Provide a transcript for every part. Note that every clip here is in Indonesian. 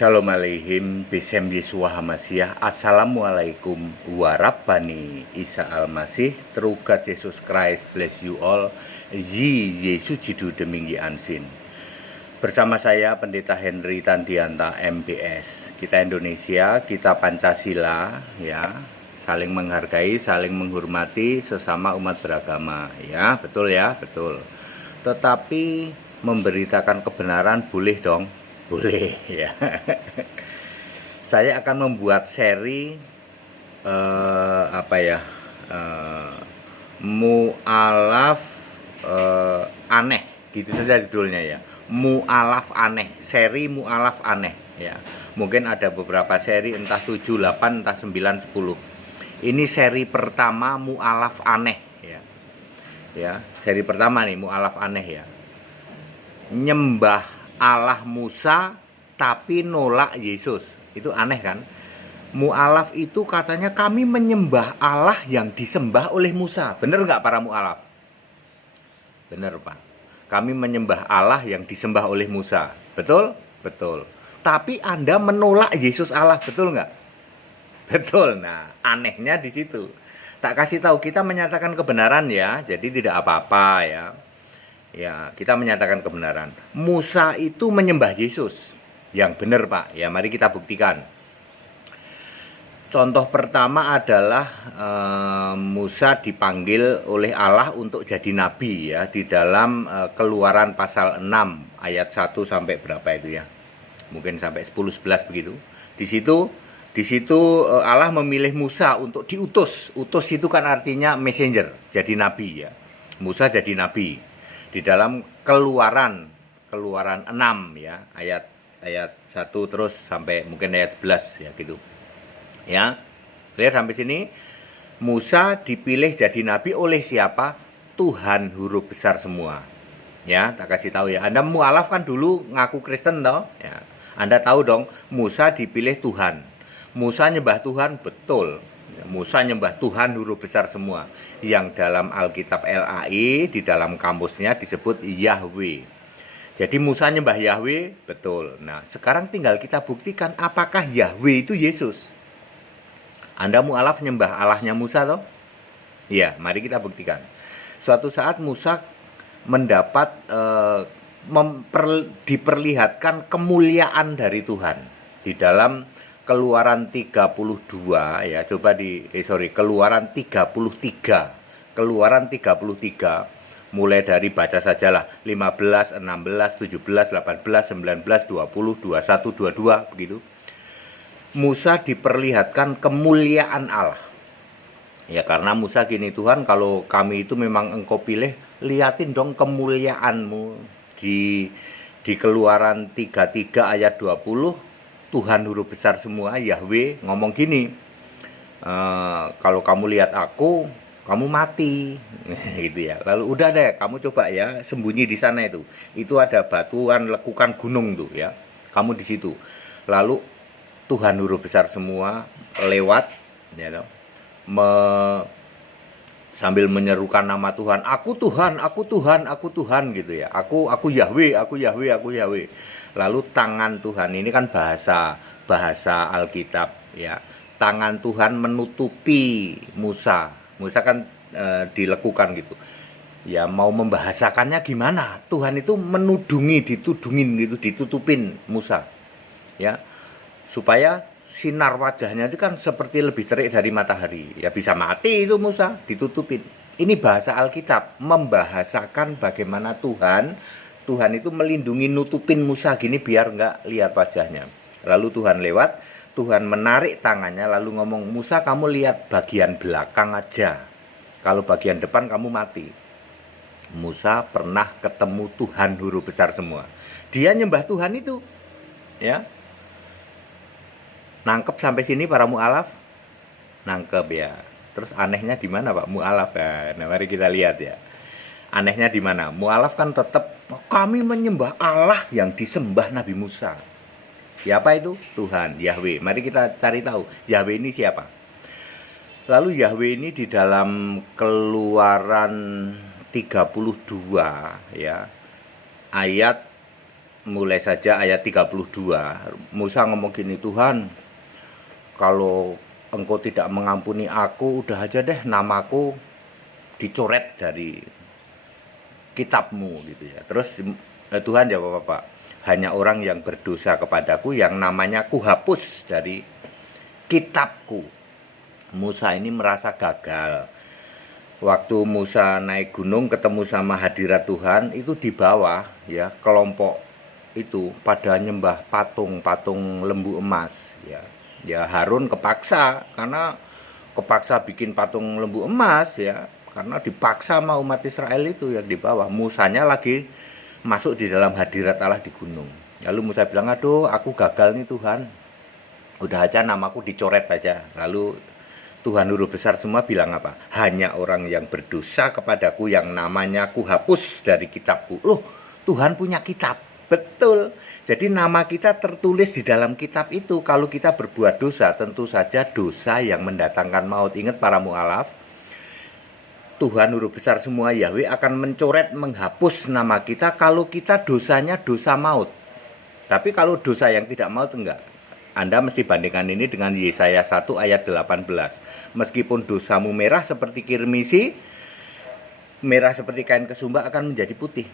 Shalom aleihim, Besem Yesua Hamasyah. Assalamualaikum warahmatullahi Isa Al-Masih. Terugat Yesus Christ, bless you all. Yi Yesus Jidu Deminggi Ansin. Bersama saya Pendeta Henry Tandianta MBS. Kita Indonesia, kita Pancasila, ya. Saling menghargai, saling menghormati sesama umat beragama, ya. Betul ya, betul. Tetapi memberitakan kebenaran boleh dong. Boleh ya. Saya akan membuat seri mu'alaf aneh, gitu saja judulnya ya. Mu'alaf aneh, seri mu'alaf aneh ya. Mungkin ada beberapa seri, entah 7, 8, entah 9, 10. Ini seri pertama mu'alaf aneh ya. Ya, seri pertama nih mu'alaf aneh ya. Nyembah Allah Musa tapi nolak Yesus. Itu aneh kan? Mu'alaf itu katanya kami menyembah Allah yang disembah oleh Musa. Bener nggak para mu'alaf? Bener Pak. Kami menyembah Allah yang disembah oleh Musa. Betul? Betul. Tapi Anda menolak Yesus Allah. Betul nggak? Betul. Nah, anehnya di situ. Tak kasih tahu, kita menyatakan kebenaran ya. Jadi tidak apa-apa ya. Ya, kita menyatakan kebenaran. Musa itu menyembah Yesus. Yang benar, Pak. Ya, mari kita buktikan. Contoh pertama adalah Musa dipanggil oleh Allah untuk jadi nabi ya, di dalam Keluaran pasal 6 ayat 1 sampai berapa itu ya. Mungkin sampai 10 11 begitu. Di situ Allah memilih Musa untuk diutus. Utus itu kan artinya messenger, jadi nabi ya. Musa jadi nabi. Di dalam keluaran 6 ya, ayat 1 terus sampai mungkin ayat 11 ya gitu. Ya. Lihat sampai sini, Musa dipilih jadi nabi oleh siapa? Tuhan huruf besar semua. Ya, tak kasih tahu ya. Anda mualaf kan dulu ngaku Kristen toh? Ya. Anda tahu dong, Musa dipilih Tuhan. Musa nyembah Tuhan, betul. Musa nyembah Tuhan huruf besar semua. Yang dalam Alkitab LAI di dalam kamusnya disebut Yahweh. Jadi Musa nyembah Yahweh, betul. Nah, sekarang tinggal kita buktikan apakah Yahweh itu Yesus. Anda mu'alaf nyembah Allahnya Musa toh? Iya, mari kita buktikan. Suatu saat Musa mendapat diperlihatkan kemuliaan dari Tuhan di dalam Keluaran 32 ya, coba Keluaran 33. Keluaran 33 mulai dari baca sajalah 15, 16, 17, 18, 19, 20, 21, 22 begitu. Musa diperlihatkan kemuliaan Allah. Ya karena Musa gini, Tuhan kalau kami itu memang engkau pilih, liatin dong kemuliaanmu. Di Keluaran 33 ayat 20 Tuhan huruf besar semua, Yahweh, ngomong gini, kalau kamu lihat aku, kamu mati, gitu ya. Lalu udah deh, kamu coba ya sembunyi di sana itu. Itu ada batuan, lekukan gunung tuh ya. Kamu di situ. Lalu Tuhan huruf besar semua lewat, ya, sambil menyerukan nama Tuhan, aku Tuhan, aku Tuhan, aku Tuhan gitu ya. Aku Yahweh, aku Yahweh, aku Yahweh. Lalu tangan Tuhan, ini kan bahasa Alkitab ya. Tangan Tuhan menutupi Musa. Musa kan dilekukan gitu. Ya mau membahasakannya gimana? Tuhan itu ditudungin gitu, ditutupin Musa. Ya. Supaya sinar wajahnya itu kan seperti lebih terik dari matahari. Ya bisa mati itu Musa, ditutupin. Ini bahasa Alkitab membahasakan bagaimana Tuhan itu melindungi, nutupin Musa gini biar nggak lihat wajahnya. Lalu Tuhan lewat, Tuhan menarik tangannya lalu ngomong, Musa kamu lihat bagian belakang aja. Kalau bagian depan kamu mati. Musa pernah ketemu Tuhan huruf besar semua. Dia nyembah Tuhan itu. Ya. Nangkep sampai sini para mu'alaf? Nangkep ya. Terus anehnya di mana Pak mu'alaf? Nah, mari kita lihat ya. Anehnya di mana? Mu'alaf kan tetap kami menyembah Allah yang disembah Nabi Musa. Siapa itu? Tuhan, Yahweh. Mari kita cari tahu, Yahweh ini siapa? Lalu Yahweh ini di dalam Keluaran 32 ya, ayat mulai saja ayat 32. Musa ngomong gini, Tuhan, kalau engkau tidak mengampuni aku, udah aja deh namaku dicoret dari kitabmu gitu ya. Terus Tuhan jawab apa? Hanya orang yang berdosa kepadaku yang namanya kuhapus dari kitabku. Musa ini merasa gagal. Waktu Musa naik gunung ketemu sama hadirat Tuhan, itu di bawah ya, kelompok itu pada nyembah patung lembu emas ya. Ya Harun kepaksa, karena kepaksa bikin patung lembu emas ya, karena dipaksa sama umat Israel itu yang di bawah. Musanya lagi masuk di dalam hadirat Allah di gunung. Lalu Musa bilang, aduh aku gagal nih Tuhan, udah aja namaku dicoret aja. Lalu Tuhan Huruf Besar semua bilang apa? Hanya orang yang berdosa kepadaku yang namanya kuhapus dari kitabku. Loh, Tuhan punya kitab. Betul. Jadi nama kita tertulis di dalam kitab itu. Kalau kita berbuat dosa, tentu saja dosa yang mendatangkan maut. Ingat para mu'alaf, Tuhan Huruf Besar semua Yahweh akan mencoret, menghapus nama kita kalau kita dosanya dosa maut. Tapi kalau dosa yang tidak maut enggak. Anda mesti bandingkan ini dengan Yesaya 1 ayat 18. Meskipun dosamu merah seperti kirmisi, merah seperti kain kesumba akan menjadi putih.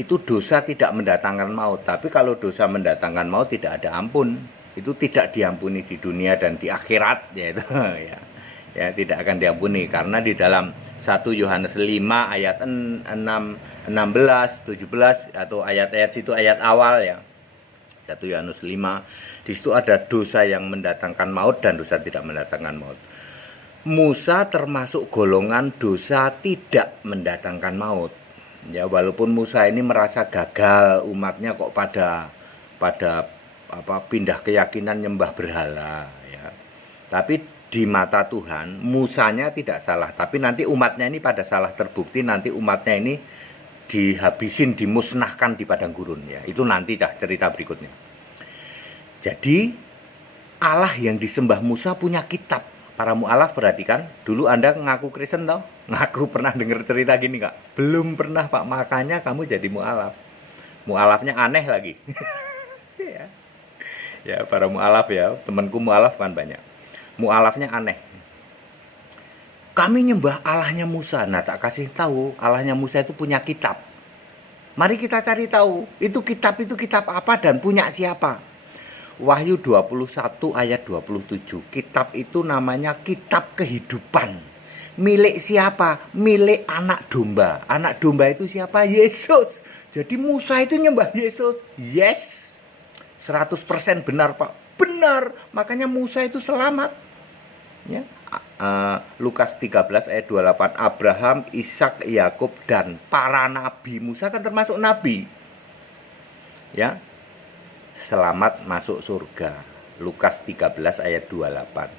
Itu dosa tidak mendatangkan maut. Tapi kalau dosa mendatangkan maut tidak ada ampun. Itu tidak diampuni di dunia dan di akhirat. Yaitu, ya, tidak akan diampuni. Karena di dalam 1 Yohanes 5 ayat 6, 16, 17 atau ayat-ayat situ ayat awal ya. 1 Yohanes 5, di situ ada dosa yang mendatangkan maut dan dosa tidak mendatangkan maut. Musa termasuk golongan dosa tidak mendatangkan maut. Ya, walaupun Musa ini merasa gagal, umatnya kok pada pindah keyakinan nyembah berhala ya. Tapi di mata Tuhan, Musanya tidak salah, tapi nanti umatnya ini pada salah terbukti, nanti umatnya ini dihabisin, dimusnahkan di padang gurun ya. Itu nanti cerita berikutnya. Jadi Allah yang disembah Musa punya kitab. Para mu'alaf perhatikan, dulu Anda ngaku Kristen toh? Ngaku pernah dengar cerita gini Kak? Belum pernah Pak, makanya kamu jadi mu'alaf. Mu'alafnya aneh lagi. Ya para mu'alaf ya, temanku mu'alaf kan banyak. Mu'alafnya aneh. Kami nyembah Allahnya Musa. Nah tak kasih tahu, Allahnya Musa itu punya kitab. Mari kita cari tahu, itu kitab apa dan punya siapa? Wahyu 21 ayat 27. Kitab itu namanya kitab kehidupan. Milik siapa? Milik anak domba. Anak domba itu siapa? Yesus. Jadi Musa itu nyembah Yesus. Yes. 100% benar Pak. Benar. Makanya Musa itu selamat. Ya. Lukas 13 ayat 28. Abraham, Ishak, Yakub dan para nabi. Musa kan termasuk nabi. Ya. Selamat masuk surga. Lukas 13 ayat 28.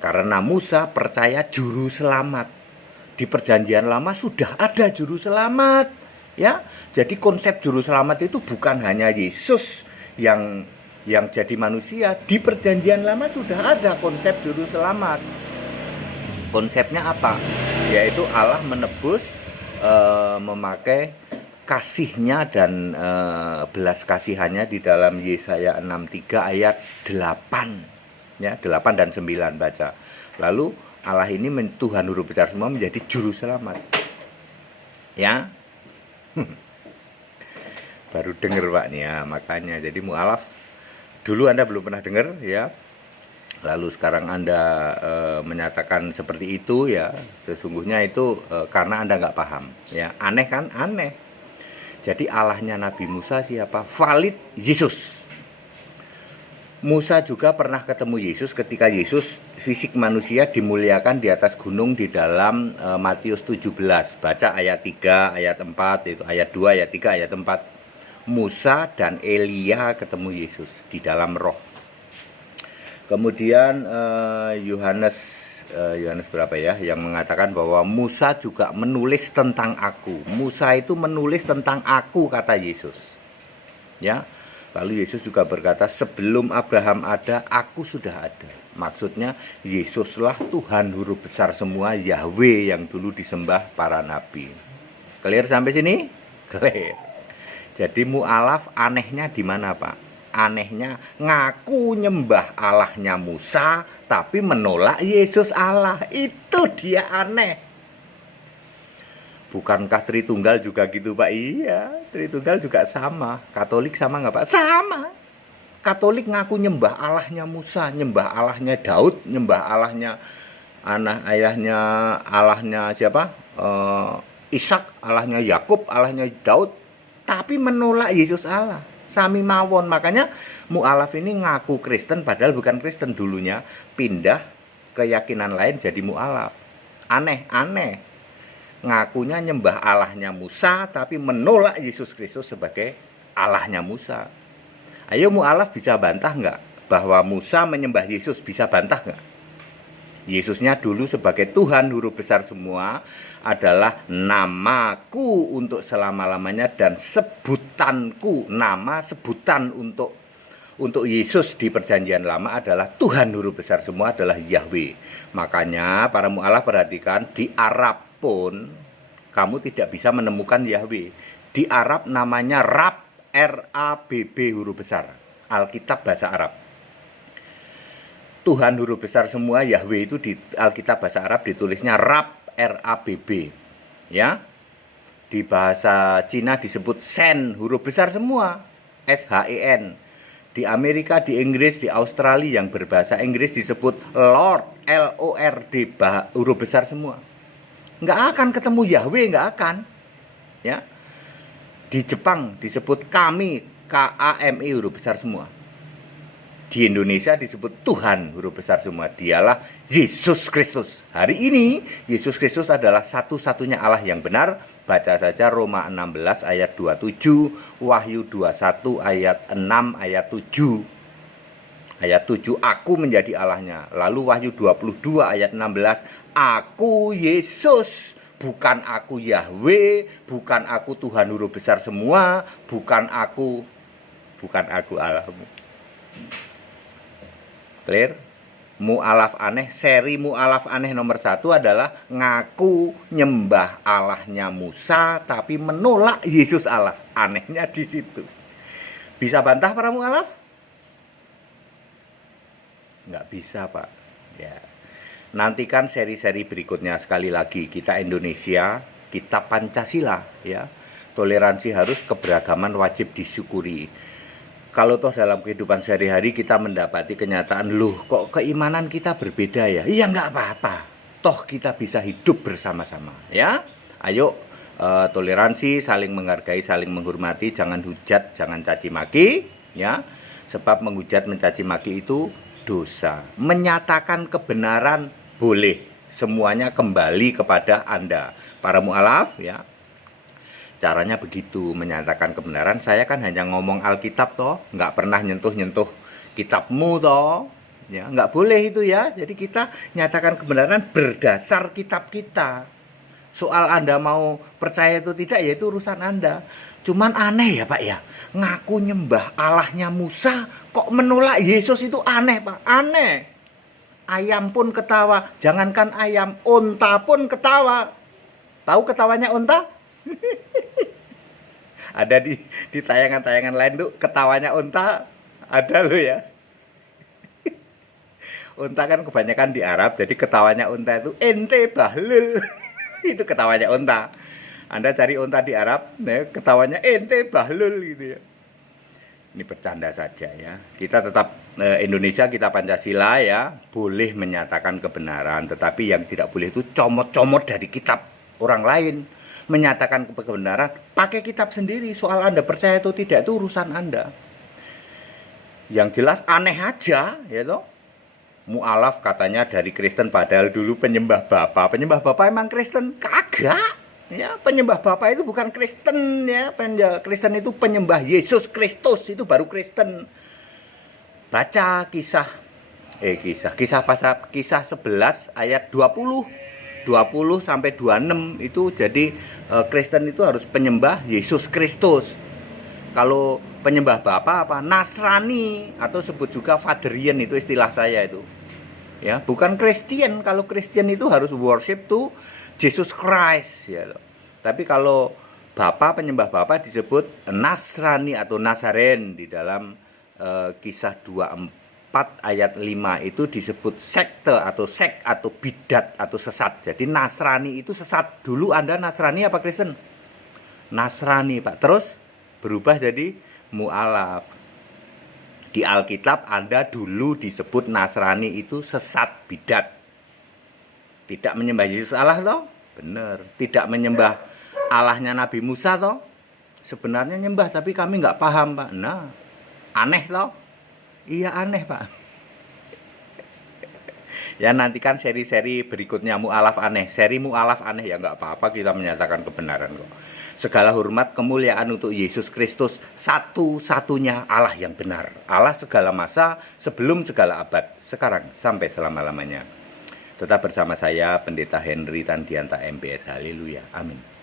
Karena Musa percaya juru selamat. Di perjanjian lama sudah ada juru selamat, ya. Jadi konsep juru selamat itu bukan hanya Yesus yang jadi manusia. Di perjanjian lama sudah ada konsep juru selamat. Konsepnya apa? Yaitu Allah menebus memakai kasihnya dan belas kasihannya di dalam Yesaya 63 ayat 8 ya, 8 dan 9 baca. Lalu Allah ini Tuhan Huruf Besar semua menjadi juru selamat ya. Baru dengar Pak nih ya, makanya jadi mu'alaf dulu Anda belum pernah dengar ya, lalu sekarang Anda menyatakan seperti itu ya, sesungguhnya itu karena Anda nggak paham ya. Aneh kan? Aneh. Jadi Allahnya Nabi Musa siapa? Valid Yesus. Musa juga pernah ketemu Yesus ketika Yesus fisik manusia dimuliakan di atas gunung di dalam Matius 17. Baca ayat 3, ayat 4, itu ayat 2, ayat 3, ayat 4. Musa dan Elia ketemu Yesus di dalam roh. Kemudian Yohanes berapa ya, yang mengatakan bahwa Musa juga menulis tentang aku. Musa itu menulis tentang aku, kata Yesus ya. Lalu Yesus juga berkata, sebelum Abraham ada, aku sudah ada. Maksudnya Yesuslah Tuhan Huruf Besar semua, Yahweh yang dulu disembah para nabi. Clear sampai sini? Clear. Jadi mu'alaf anehnya di mana, Pak? Anehnya ngaku nyembah Allahnya Musa tapi menolak Yesus Allah. Itu dia aneh. Bukankah Tritunggal juga gitu, Pak? Iya, Tritunggal juga sama. Katolik sama nggak, Pak? Sama. Katolik ngaku nyembah Allahnya Musa, nyembah Allahnya Daud, nyembah Allahnya anak ayahnya, Allahnya siapa? Ishak, Allahnya Yakub, Allahnya Daud, tapi menolak Yesus Allah. Sami mawon. Makanya mu'alaf ini ngaku Kristen padahal bukan Kristen dulunya, pindah keyakinan lain jadi mu'alaf. Aneh. Ngakunya nyembah Allahnya Musa tapi menolak Yesus Kristus sebagai Allahnya Musa. Ayo mu'alaf bisa bantah nggak bahwa Musa menyembah Yesus? Bisa bantah nggak? Yesusnya dulu sebagai Tuhan huruf besar semua adalah namaku untuk selama-lamanya dan sebutanku. Nama sebutan untuk Yesus di perjanjian lama adalah Tuhan huruf besar semua adalah Yahweh. Makanya para mu'alaf perhatikan, di Arab pun kamu tidak bisa menemukan Yahweh. Di Arab namanya Rab, R-A-B-B huruf besar. Alkitab bahasa Arab. Tuhan huruf besar semua, Yahweh itu di Alkitab bahasa Arab ditulisnya Rab, R-A-B-B. Ya. Di bahasa Cina disebut Sen, huruf besar semua, S-H-E-N. Di Amerika, di Inggris, di Australia yang berbahasa Inggris disebut Lord, L-O-R-D, huruf besar semua. Nggak akan ketemu Yahweh, nggak akan. Ya. Di Jepang disebut kami, K-A-M-I huruf besar semua. Di Indonesia disebut Tuhan huruf besar semua. Dialah Yesus Kristus. Hari ini Yesus Kristus adalah satu-satunya Allah yang benar. Baca saja Roma 16 ayat 27, Wahyu 21 ayat 6 ayat 7. Ayat 7, aku menjadi Allahnya. Lalu Wahyu 22 ayat 16, aku Yesus, bukan aku Yahweh, bukan aku Tuhan huruf besar semua, bukan aku Allahmu. Clear? Mu'alaf aneh, seri mu'alaf aneh nomor 1 adalah ngaku nyembah Allahnya Musa tapi menolak Yesus Allah. Anehnya di situ. Bisa bantah para mu'alaf? Nggak bisa, Pak. Ya. Nantikan seri-seri berikutnya. Sekali lagi, kita Indonesia, kita Pancasila, ya. Toleransi harus, keberagaman wajib disyukuri. Kalau toh dalam kehidupan sehari-hari kita mendapati kenyataan, loh kok keimanan kita berbeda ya? Iya nggak apa-apa. Toh kita bisa hidup bersama-sama, ya. Ayo toleransi, saling menghargai, saling menghormati, jangan hujat, jangan caci maki, ya. Sebab menghujat, mencaci maki itu dosa. Menyatakan kebenaran boleh. Semuanya kembali kepada Anda. Para mu'alaf, ya. Caranya begitu, menyatakan kebenaran. Saya kan hanya ngomong Alkitab toh, nggak pernah nyentuh-nyentuh kitabmu toh, ya nggak boleh itu ya. Jadi kita nyatakan kebenaran berdasar kitab kita. Soal Anda mau percaya itu tidak, ya itu urusan Anda. Cuman aneh ya Pak ya, ngaku nyembah Allahnya Musa kok menolak Yesus, itu aneh Pak, aneh. Ayam pun ketawa, jangankan ayam, unta pun ketawa. Tahu ketawanya unta? Ada di tayangan-tayangan lain tuh ketawanya unta ada loh ya. Unta kan kebanyakan di Arab, jadi ketawanya unta itu ente bahlul. Itu ketawanya unta. Anda cari unta di Arab, nah, ketawanya ente bahlul gitu ya. Ini bercanda saja ya. Kita tetap Indonesia, kita Pancasila ya, boleh menyatakan kebenaran, tetapi yang tidak boleh itu comot-comot dari kitab orang lain. Menyatakan kebenaran pakai kitab sendiri. Soal Anda percaya atau tidak itu urusan Anda. Yang jelas aneh aja ya toh. Mu'alaf katanya dari Kristen padahal dulu penyembah Bapa. Penyembah Bapa emang Kristen? Kagak. Ya, penyembah Bapa itu bukan Kristen ya. Kristen itu penyembah Yesus Kristus, itu baru Kristen. Baca kisah 11 ayat 20 sampai 26 itu. Jadi Kristen itu harus penyembah Yesus Kristus. Kalau penyembah Bapa apa? Nasrani atau sebut juga Faderian, itu istilah saya itu. Ya, bukan Kristen. Kalau Kristen itu harus worship to Jesus Christ ya. Tapi kalau Bapa, penyembah Bapa disebut Nasrani atau Nazaren. Di dalam Kisah 24 ayat 5 itu disebut sekte atau sek atau bidat atau sesat. Jadi Nasrani itu sesat. Dulu Anda Nasrani apa Kristen? Nasrani, Pak. Terus berubah jadi mu'alaf. Di Alkitab Anda dulu disebut Nasrani itu sesat, bidat. Tidak menyembah Yesus Allah toh? Benar. Tidak menyembah Allahnya Nabi Musa toh? Sebenarnya nyembah tapi kami nggak paham, Pak. Nah, aneh toh? Iya aneh, Pak. Ya nantikan seri-seri berikutnya mu'alaf aneh. Seri mu'alaf aneh ya nggak apa-apa, kita menyatakan kebenaran kok. Segala hormat kemuliaan untuk Yesus Kristus, satu-satunya Allah yang benar. Allah segala masa, sebelum segala abad, sekarang sampai selama-lamanya. Tetap bersama saya, Pendeta Henry Tandianta MPS. Haleluya. Amin.